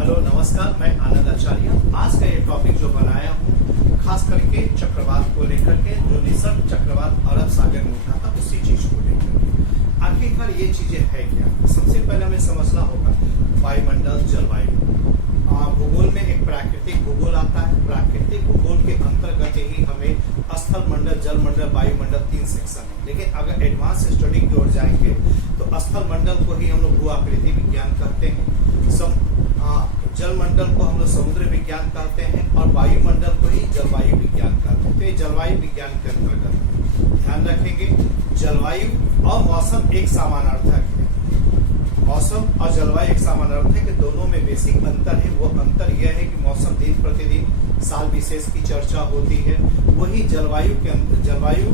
Hello नमस्कार, मैं आनंद आचार्य। आज का ये टॉपिक जो बनाया हूँ खास करके चक्रवात को लेकर के, जो निसर्ग चक्रवात अरब सागर में उठा था उसी चीज को लेकर। आखिरकार ये चीजें है क्या? सबसे पहले हमें समझना होगा वायुमंडल, जलवायु। भूगोल में एक प्राकृतिक भूगोल आता है। प्राकृतिक भूगोल के अंतर्गत ही हमें स्थल मंडल, जल मंडल, वायुमंडल 3 सेक्शन है। लेकिन अगर एडवांस स्टडी की ओर जाएंगे तो स्थल मंडल को ही हम लोग भू आकृति विज्ञान कहते हैं, जल मंडल को हम लोग समुद्र विज्ञान कहते हैं और वायुमंडल को ही जलवायु विज्ञान कहते हैं। तो ये जलवायु विज्ञान के अंतर्गत ध्यान रखेंगे, जलवायु और मौसम एक समानार्थक है। मौसम और जलवायु एक समानार्थक है कि दोनों में बेसिक अंतर है। वो अंतर यह है कि मौसम दिन प्रतिदिन साल विशेष की चर्चा होती है, वही जलवायु के अंतर जलवायु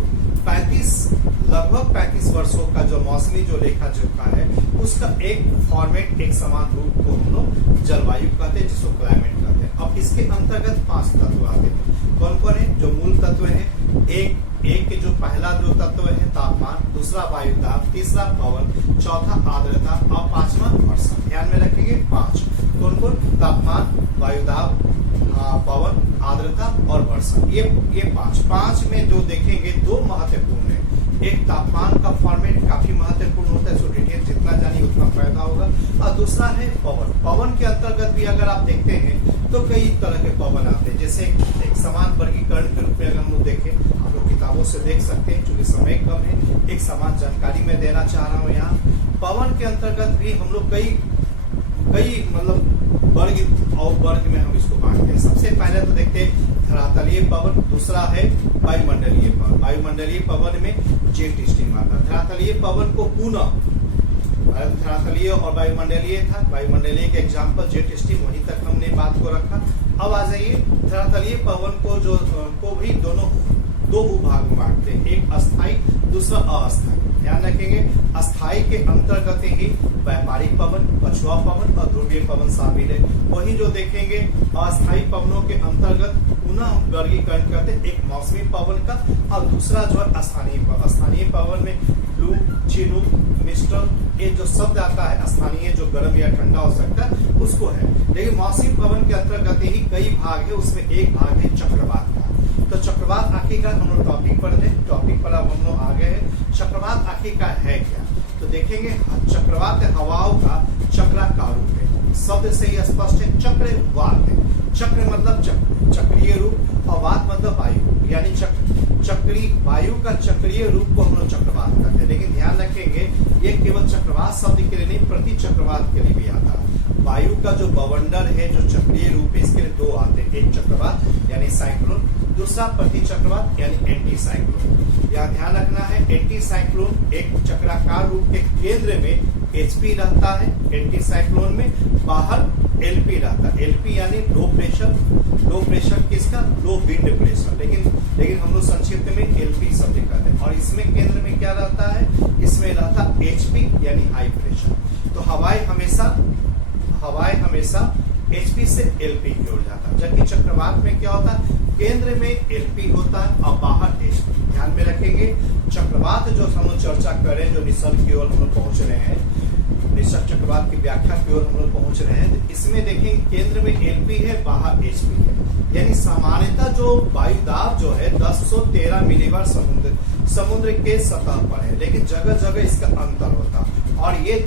लगभग 35 वर्षों का जो मौसमी जो लेखा जोखा है उसका एक फॉर्मेट, एक समान रूप को हम लोग जलवायु कहते हैं, जिसको क्लाइमेट कहते हैं। अब इसके अंतर्गत 5 तत्व आते हैं। कौन कौन है? जो मूल तत्व है, एक के जो पहला जो तत्व है तापमान, दूसरा वायुदाब, तीसरा पवन, चौथा आर्द्रता और 5वां वर्षा। ध्यान में रखेंगे 5। कौन कौन? तापमान, वायुदाब, पवन, आर्द्रता और वर्षा। ये 5 में जो देखेंगे 2 महत्वपूर्ण है। एक तापमान का फॉर्मेट काफी महत्वपूर्ण होता है, सो डिटेल जितना जानिए उतना फायदा होगा। और दूसरा है पवन। पवन के अंतर्गत भी अगर आप देखते हैं तो कई तरह के पवन आते हैं। जैसे एक समान वर्गीकरण के रूप में अगर हम लोग देखें, आप लोग किताबों से देख सकते हैं, चूंकि समय कम है, एक समान जानकारी मैं देना चाह रहा हूँ यहाँ। पवन के अंतर्गत भी हम लोग कई मतलब वर्ग और वर्ग में हम इसको बांटते हैं। सबसे पहले तो देखते हैं धरातलीय पवन, दूसरा है वायुमंडलीय पवन। वायुमंडलीय पवन में जेट स्ट्रीम आता है। धरातलीय पवन को पुनः धरातलीय और वायुमंडलीय था। वायुमंडलीय के एग्जाम्पल जेट स्ट्रीम, वहीं तक हमने बात को रखा। अब आ जाइए धरातलीय पवन को भी दोनों 2 भूभाग में बांटते हैं, एक अस्थायी, दूसरा अस्थायी। ध्यान रखेंगे अस्थायी के अंतर्गत ही व्यापारिक पवन, पछुआ पवन और ध्रुवीय पवन शामिल है। वही जो देखेंगे अस्थायी पवनों के अंतर्गत पुनः वर्गीकरण करते हैं, एक मौसमी पवन का और दूसरा जो है स्थानीय पवन। स्थानीय पवन में लू, चिनूक, मिस्टर, ये जो शब्द आता है स्थानीय, जो गर्म या ठंडा हो सकता है उसको है। लेकिन मौसमी पवन के अंतर्गत ही कई भाग है, उसमें एक भाग है चक्रवात का। तो चक्रवात आखिरकार हम लोग टॉपिक पर अब हम लोग आ गए हैं। चक्रवात आखिरकार है क्या? तो देखेंगे चक्रवात हवाओं का चक्राकार रूप है। शब्द से ही स्पष्ट है, चक्रवात है। चक्र मतलब चक्रीय रूप और वात मतलब वायु, यानी चक्री वायु का चक्रीय रूप को हम लोग चक्रवात कहते हैं। लेकिन ध्यान रखेंगे ये केवल चक्रवात शब्द के लिए नहीं, प्रति चक्रवात के लिए भी आता है। वायु का जो बवंडर है, जो चक्रीय रूप है, इसके लिए 2 आते हैं, एक चक्रवात यानी साइक्लोन, दूसरा प्रति चक्रवात यानी एंटी साइक्लोन। यहाँ ध्यान रखना है एंटी साइक्लोन एक चक्राकार रूप के केंद्र में HP रहता है, एंटी साइक्लोन में बाहर LP रहता है। LP यानी लो प्रेशर किसका? लो विंड प्रेशर। लेकिन हम लोग संक्षिप्त में LP शब्द कहते हैं। और इसमें केंद्र में क्या रहता है? इसमें रहता HP यानी हाई प्रेशर। तो हवाएं हमेशा HP से LP की ओर जाता है, जबकि चक्रवात में क्या होता है? केंद्र में LP होता है और बाहर HP। ध्यान में रखेंगे चक्रवात जो हम लोग चर्चा करें, जो निसर्ग की ओर हम लोग पहुंच रहे हैं, निसर्ग चक्रवात की व्याख्या की ओर हम लोग पहुंच रहे हैं, तो इसमें देखेंगे केंद्र में LP है, बाहर HP है। यानी सामान्यतः जो वायुदाब जो है 1013 मिलीबार समुद्र के सतह पर है, लेकिन जगह जगह इसका अंतर होता है। और ये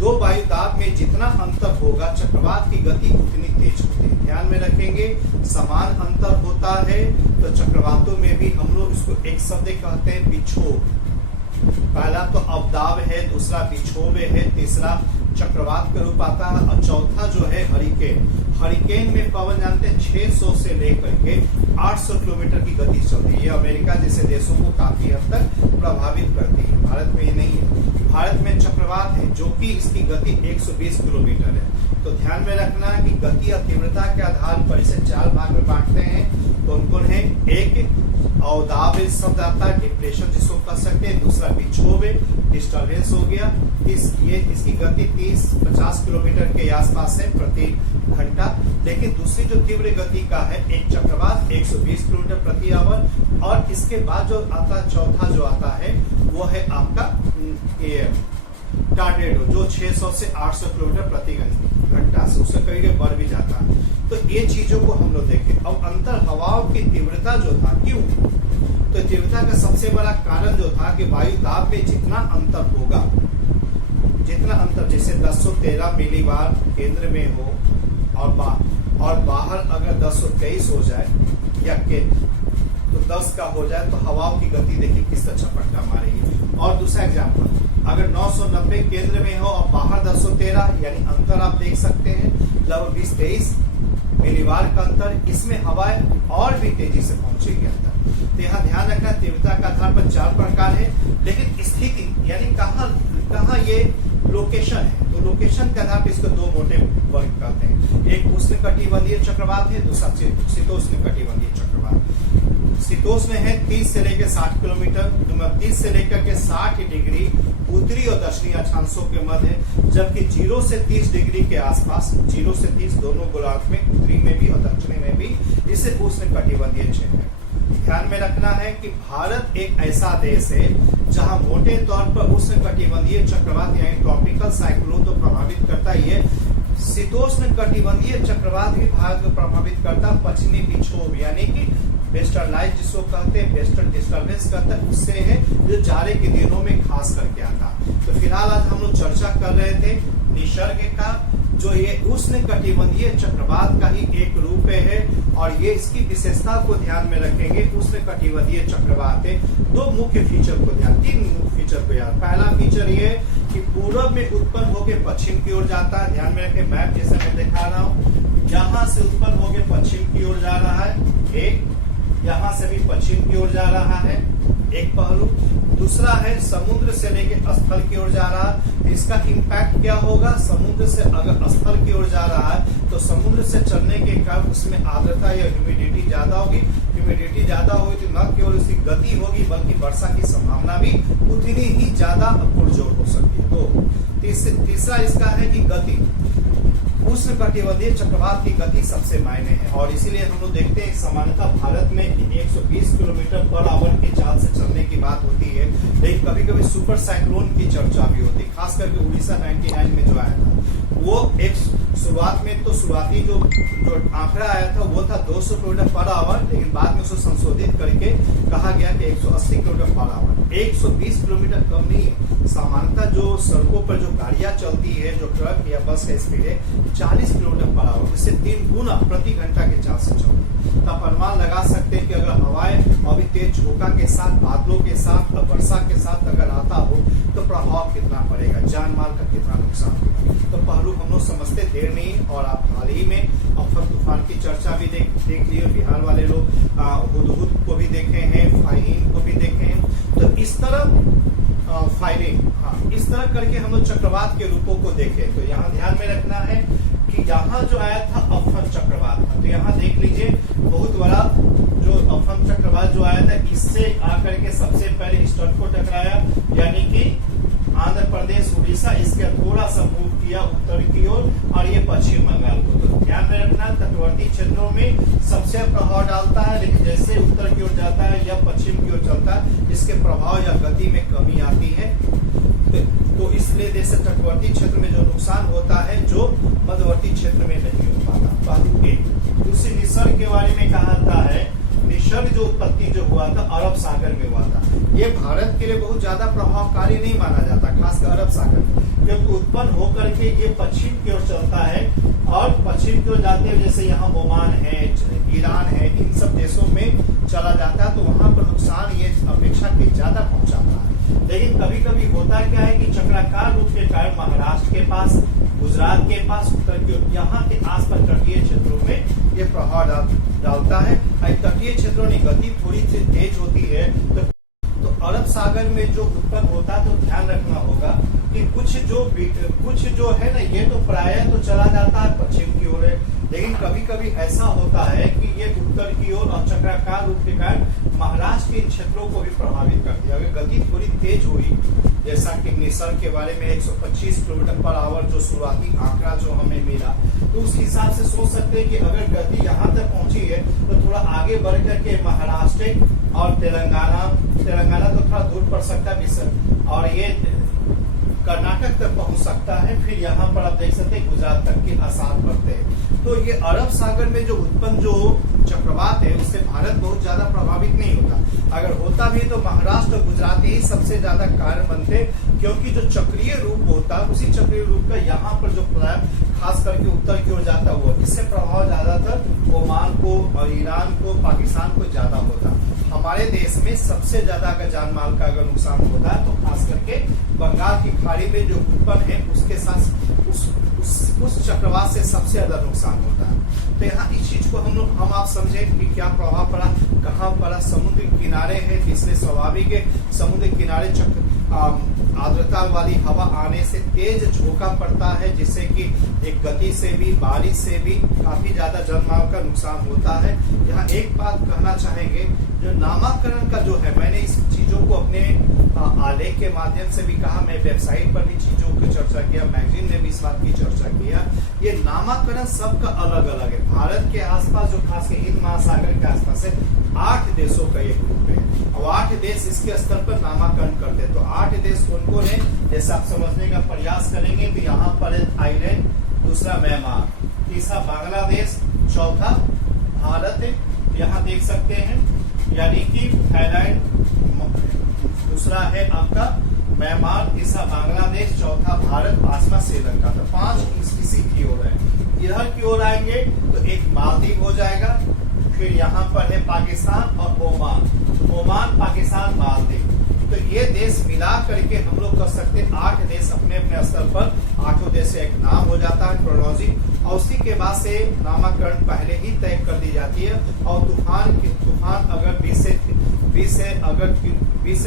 2 वायुदाब में जितना अंतर होगा चक्रवात की गति उतनी तेज होती है। ध्यान में रखेंगे समान अंतर होता है तो चक्रवातों में भी हम लोग इसको एक शब्द कहते हैं विक्षोभ। पहला तो अवदाब है, दूसरा विक्षोभ है, तीसरा चक्रवात का रूप आता है और चौथा जो है हरिकेन। हरिकेन में पवन जानते हैं 600 से लेकर के 800 किलोमीटर की गति चलती है। ये अमेरिका जैसे देशों को काफी हद तक प्रभावित करती है। भारत में ये नहीं है। भारत में चक्रवात है जो कि इसकी गति 120 किलोमीटर है। तो ध्यान में रखना कि गति और तीव्रता के आधार पर इसे 4 भाग में बांटते हैं। कौन है? एक अवदाब शब्द आता है, डिप्रेशन जिसको कह सकते हैं, दूसरा विक्षोभ डिस्टर्बेंस हो गया। इसकी गति 30-50 किलोमीटर के आसपास है प्रति घंटा। लेकिन दूसरी जो तीव्र गति का है एक चक्रवात 120 किलोमीटर प्रति आवर। और इसके बाद जो आता चौथा जो आता है वो है आपका ये टॉर्नेडो जो 600 से 800 किलोमीटर प्रति घंटा से उससे कई कभी कभी बढ़ भी जाता है। तो ये चीजों को हम लोग देखें। अब अंतर हवाओं की तीव्रता जो था, क्यों? तो तीव्रता का सबसे बड़ा कारण जो था कि वायु दाब में जितना अंतर होगा, जितना अंतर, जैसे 1013 मिलीबार केंद्र में हो और बाहर अगर 1023 हो जाए या तो 10 का हो जाए, तो हवाओं की गति देखिए किस तरह झपट्टा मारेगी। और दूसरा एग्जाम्पल, अगर 990 केंद्र में हो और बाहर 1013, यानी अंतर आप देख सकते हैं लगभग 20-23 मिलीबार का अंतर, इसमें हवाएं और भी तेजी से पहुंचेगी अंदर। तो यहाँ ध्यान रखना, तीव्रता का आधार पर 4 प्रकार है, लेकिन स्थिति यानी कहाँ ये लोकेशन है, तो लोकेशन के आधार पर इसको 2 मोटे वर्ग करते हैं। एक उष्णकटिबंधीय चक्रवात है, दूसरा शीतोष्ण कटिबंधीय चक्रवात। शीतोष्ण है 30 से लेकर 60 किलोमीटर, 30 से लेकर के 60 डिग्री उत्तरी और दक्षिणी अक्षांशों के मध्य है, जबकि 0 से 30 डिग्री के आसपास, 0 से 30 दोनों गोलार्ध में, उत्तरी में भी और दक्षिणी में भी, इसे उष्ण कटिबंधीय क्षेत्र है। ध्यान में रखना है कि भारत एक ऐसा देश है जहां मोटे तौर पर उष्ण कटिबंधीय चक्रवात यानी ट्रॉपिकल साइक्लोन तो प्रभावित करता ही है, शीतोष्ण कटिबंधीय चक्रवात भी भारत को प्रभावित करता, पश्चिमी विक्षोभ यानी कि वेस्टर्लाइज जिसको कहते हैं, वेस्टर्न डिस्टर्बेंस कहते हैं, उससे है जो जाड़े के दिनों में खास करके आता। तो फिलहाल आज हम लोग चर्चा कर रहे थे निसर्ग का, जो ये उष्ण कटिबंधीय चक्रवात का ही एक रूप है, और ये इसकी विशेषता को ध्यान में रखेंगे। उष्ण कटिबंधीय चक्रवात है, 2 मुख्य फीचर को ध्यान, 3 मुख्य फीचर को याद। पहला फीचर ये कि पूर्व में उत्पन्न होकर पश्चिम की ओर जाता है, ध्यान में रखें, मैप जैसे मैं दिखा रहा हूँ, यहाँ से उत्पन्न होकर पश्चिम की ओर जा रहा है, एक यहाँ से भी पश्चिम की ओर जा रहा है, एक पहलू। दूसरा है समुद्र से लेकर स्थल की ओर जा रहा है, इसका इम्पैक्ट क्या होगा? समुद्र से अगर स्थल की ओर जा रहा है तो समुद्र से चलने के कारण उसमें आर्द्रता या ह्यूमिडिटी ज्यादा होगी, ह्यूमिडिटी ज्यादा होगी तो न केवल उसकी गति होगी बल्कि वर्षा की संभावना भी उतनी ही ज्यादा पुरजोर हो सकती है। तो तीसरा इसका है कि गति, उष्ण कटिबंधीय चक्रवात की गति सबसे मायने है, और इसीलिए हम लोग देखते हैं सामान्यतः भारत में 120 किलोमीटर पर आवर की चाल से चलने की बात होती है, लेकिन कभी कभी सुपर साइक्लोन की चर्चा भी होती है, खास करके उड़ीसा 99 में जो आया था, वो एक शुरुआत में तो शुरुआती जो आंकड़ा आया था वो था 200 किलोमीटर पर आवर, लेकिन बाद में उसको संशोधित करके कहा गया कि 180 किलोमीटर पर आवर। 120 किलोमीटर कम नहीं है। सामान्यतः जो सड़कों पर जो गाड़ियां चलती है, जो ट्रक या बस का स्पीड है 40 किलोमीटर पर आवर, इससे 3 गुना प्रति घंटा के चाल से चलती है। तो आप अनुमान लगा सकते हैं कि अगर हवाएं अभी तेज झोंका के साथ, बादलों के साथ, वर्षा के साथ अगर आता हो तो प्रभाव कितना पड़ेगा, जान माल का कितना नुकसान होगा। तो पहलू हम लोग समझते देर नहीं, और आप हाल ही में अम्फन तूफान की चर्चा भी देख लिए, बिहार वाले लोग हुदहुद को भी देखे हैं, फाहीन को भी देखे हैं। तो इस तरह फायरिंग, इस तरह करके हम लोग चक्रवात के रूपों को देखे। तो यहाँ ध्यान में रखना है कि यहाँ जो आया था अम्फन चक्रवात था, तो यहाँ देख लीजिए बहुत बड़ा जो अम्फन चक्रवात जो आया था, इससे आकर के सबसे पहले इस तट को टकराया, यानी कि आंध्र प्रदेश, उड़ीसा, इसके थोड़ा सा मूव किया उत्तर की ओर, और ये पश्चिम बंगाल को। तो ध्यान में रखना, तटवर्ती क्षेत्रों में सबसे प्रभाव डालता है, लेकिन जैसे उत्तर की ओर जाता है या पश्चिम की ओर चलता है, इसके प्रभाव या गति में कमी आती है। तो इसलिए जैसे तटवर्ती क्षेत्र में जो नुकसान होता है, जो मध्यवर्ती क्षेत्र में नहीं हो पाता। दूसरी निसर्ग के बारे में कहा है, निसर्ग जो उत्पत्ति जो हुआ था अरब सागर में हुआ था, ये भारत के लिए बहुत ज्यादा प्रभावकारी नहीं माना जाता, खासकर अरब सागर में, क्योंकि उत्पन्न होकर के ये पश्चिम की ओर चलता है, और पश्चिम की ओर जाते हुए जैसे यहाँ ओमान है, ईरान है, इन सब देशों में चला जाता है, तो वहां पर नुकसान ये अपेक्षा के ज्यादा पहुंचाता है। लेकिन कभी कभी होता क्या है कि चक्राकार रूप के कारण महाराष्ट्र के पास, गुजरात के पास, उत्तर की ओर, यहाँ के आसपास तटीय क्षेत्रों में ये प्रभाव डालता है। तटीय क्षेत्रों की गति थोड़ी सी तेज होती है, तो अरब सागर में जो उत्पन्न होता है, तो ध्यान रखना होगा कि कुछ जो है ना, ये तो प्रायः तो चला जाता है पश्चिम की ओर, लेकिन कभी कभी ऐसा होता है कि ये उत्तर की ओर और चक्राकार रूप के कारण महाराष्ट्र के क्षेत्रों को भी प्रभावित करती है। अगर गति थोड़ी तेज हुई, जैसा कि निसर्ग के बारे में 125 किलोमीटर पर आवर जो शुरुआती आंकड़ा जो हमें मिला, तो उस हिसाब से सोच सकते हैं कि अगर गति यहाँ तक पहुंची है तो थोड़ा आगे बढ़ करके महाराष्ट्र और तेलंगाना तो थोड़ा दूर पड़ सकता है, और ये कर्नाटक तक पहुंच सकता है, फिर यहाँ पर आप देख सकते हैं गुजरात तक के आसार पड़ते हैं। तो ये अरब सागर में जो उत्पन्न जो चक्रवात है उससे भारत बहुत ज्यादा प्रभावित नहीं होता। अगर होता भी तो महाराष्ट्र और गुजरात ही सबसे ज्यादा कारण बनते, क्योंकि जो चक्रीय रूप होता उसी चक्रीय रूप का यहाँ पर जो खास करके उत्तर की ओर जाता हुआ, इससे प्रभाव ज्यादातर ओमान को और ईरान को, पाकिस्तान को ज्यादा होता। हमारे देश में सबसे ज्यादा अगर जान माल का अगर नुकसान होता है तो खास करके बंगाल की खाड़ी में जो उत्पन्न है उसके साथ उस चक्रवात से सबसे ज्यादा नुकसान होता है। तो यहाँ इस चीज को हम आप समझे कि क्या प्रभाव पड़ा, कहाँ पड़ा। समुद्र किनारे है, इसलिए स्वाभाविक है समुद्र किनारे आर्द्रता वाली हवा आने से तेज झोंका पड़ता है, जिससे कि एक गति से भी, बारिश से भी काफी ज्यादा जनमानव का नुकसान होता है। यहाँ एक बात कहना चाहेंगे, जो नामाकरण का जो है, मैंने इस चीजों को अपने आलेख के माध्यम से भी कहा, मैं वेबसाइट पर भी चीजों की चर्चा किया, मैगजीन ने भी इस बात की चर्चा किया। ये नामाकरण सबका अलग अलग है। भारत के आसपास जो खास हिंद महासागर के आसपास है 8 देशों का ये ग्रुप है, और 8 देश इसके स्तर पर नामाकरण करते हैं। तो 8 देश कौन है, जैसे आप समझने का प्रयास करेंगे तो यहाँ पर है थाईलैंड, दूसरा म्यांमार, तीसरा बांग्लादेश, चौथा भारत है, यहाँ देख सकते हैं, यानी कि थाईलैंड, दूसरा है आपका म्यांमार, तीसरा बांग्लादेश, चौथा भारत, पांचवा श्रीलंका। तो 5 इसी की ओर है। इधर की ओर आएंगे तो एक मालदीव हो जाएगा, फिर यहाँ पर है पाकिस्तान और ओमान, पाकिस्तान, मालदीव। तो ये देश मिला करके हम लोग कर सकते हैं 8 देश अपने अपने स्तर पर, 8 देश से एक नाम हो जाता है क्रोनोलॉजी, और उसी के बाद से नामाकरण पहले ही तय कर दी जाती है। और तूफान अगर 20 से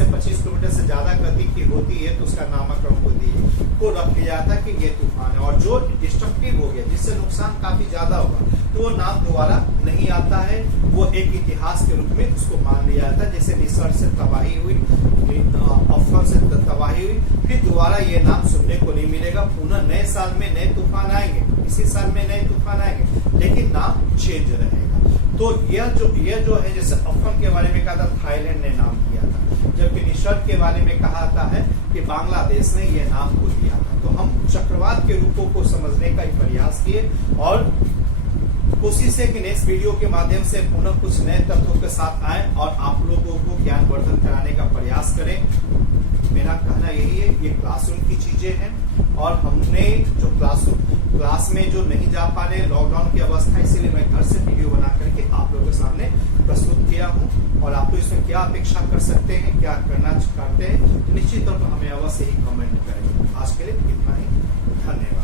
25 किलोमीटर से ज्यादा गति की होती है तो उसका नामकरण को रख लिया जाता है कि ये तूफान है। और जो डिस्ट्रक्टिव हो गया, जिससे नुकसान काफी ज्यादा होगा, तो वो नाम दोबारा नहीं आता है, वो एक इतिहास के रूप में उसको मान लिया जाता है। जैसे निसर्ग से तबाही हुई, अफवाह से तबाही हुई, फिर दोबारा ये नाम सुनने को नहीं मिलेगा। पुनः नए साल में नए तूफान आएंगे, इसी साल में नए तूफान आएंगे, लेकिन नाम चेंज रहेगा। तो यह जो है, जैसे अफगान के बारे में कहा था थाईलैंड ने नाम किया था, जबकि निसर्ग के बारे में कहा था है कि बांग्लादेश ने यह नाम को दिया था। तो हम चक्रवात के रूपों को समझने का प्रयास किए, और कोशिश है कि नेक्स्ट वीडियो के माध्यम से पुनः कुछ नए तथ्यों के साथ आए और आप लोगों को ज्ञानवर्धन कराने का प्रयास करें। मेरा कहना यही है, ये क्लासरूम की चीजें हैं, और हमने जो क्लास में जो नहीं जा पा रहे, लॉकडाउन की अवस्था, इसीलिए मैं घर से वीडियो बना करके आप लोगों के सामने प्रस्तुत किया हूं। और आप लोग इसमें क्या अपेक्षा कर सकते हैं, क्या करना चाहते हैं, तो निश्चित तौर पर हमें अवश्य ही कमेंट करें। आज के लिए इतना ही, धन्यवाद।